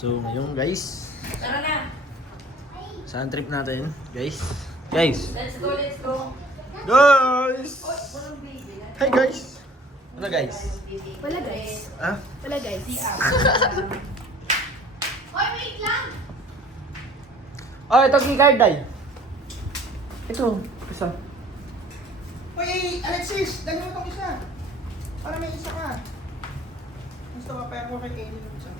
So, ngayon guys, Tara na. saan trip natin? Guys? Guys! Let's go, let's go. Guys! Hi guys! Ano guys? Wala guys. Ha? Wala guys. Hoy, wait lang! Oh, ito key card ay. Ito, isa. Uy, Alexis, dali mo tong isa. Para may isa ka. Gusto ka pero kay isa.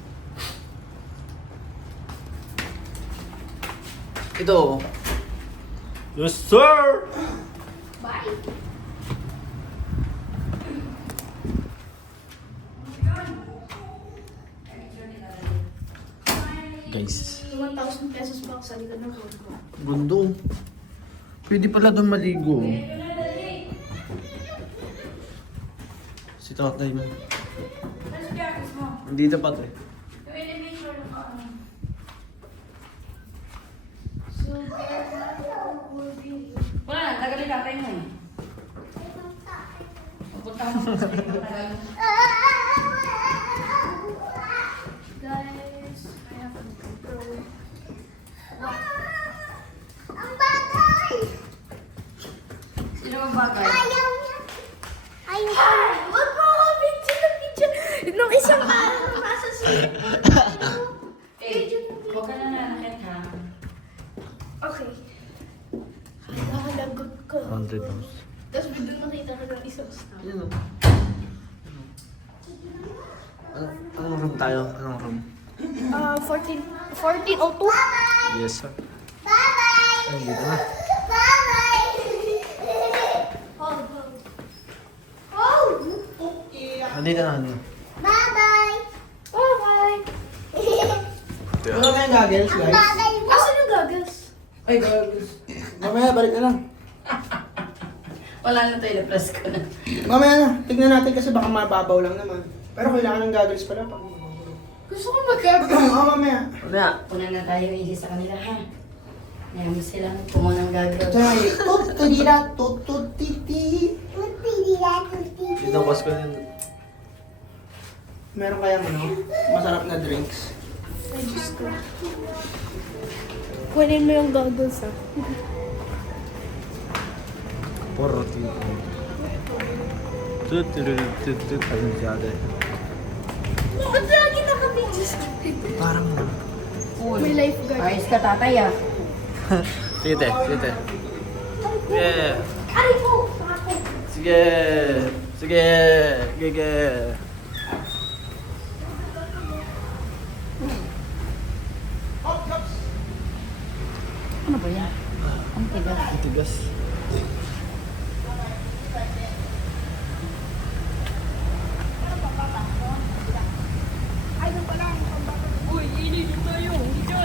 Ito. Yes, sir! Bye. Guys, 1,000 pesos pa ako sa likod ng phone ko. gundo. Pwede pala doon maligo. Si tatay mo. Hindi dapat eh. Yung elevator na pa. ano. So, will be... Wala na, tagal yung tatay mo eh. Guys, I have a GoPro. Sino ang bagay? Ay, wag mo ako video na video. Nung isang araw na nasa sleep. Eh, huwag ka na nanakit ha. Okay. Nakalagot ko. 100 house. Tapos biglang nakita ko ng isang star. Yan o. Ano, anong room tayo? Anong room? Ah, 14, 1402. Yes, sir. Bye-bye! Ay, dito na. Hold, hold. Hold! Nandito na, ano? Bye-bye! Bye-bye! Wala kayong goggles, guys? Asan yung goggles? Ay, goggles. Mamaya, balik na lang. Wala na tayo, na-press ko na. Mamaya na. Tignan natin kasi baka mababaw lang naman. Pero kailangan ng goggles pala pag Gusto ko mag-goggles. Oo, mamaya. Mamaya. Una na tayo easy sa kanila ha. Ngayon mo silang kumuha ng gagawin. Tsaka, tutudira, tututiti. Dito, pas ko din. Meron kaya ano, masarap na drinks. Ay, Diyos ko. Kunin mo yung goggles ah. Porti. Tut, tut, tut, tut. Ayun si ate. Ba't lagi naka-video sa Parang... May lifeguard. Ayos ka tatay ah. Sige, te. Sige, te. Sige. Aray! Sige. Sige. Sige. Ano ba yan? Ang tigas. Ang tigas.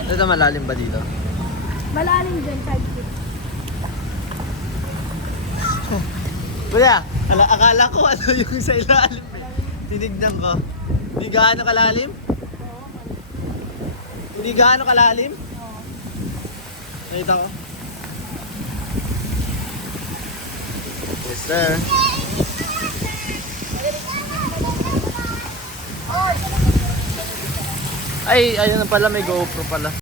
Ito malalim ba dito? Malalim dyan, 5 feet. Kuya, ala akala ko ano yung sa ilalim eh. Tinignan ko. Hindi gaano kalalim? Hindi gaano kalalim? Oo. Nakita ko. Yes, sir. Ay, ayun pala, may GoPro pala.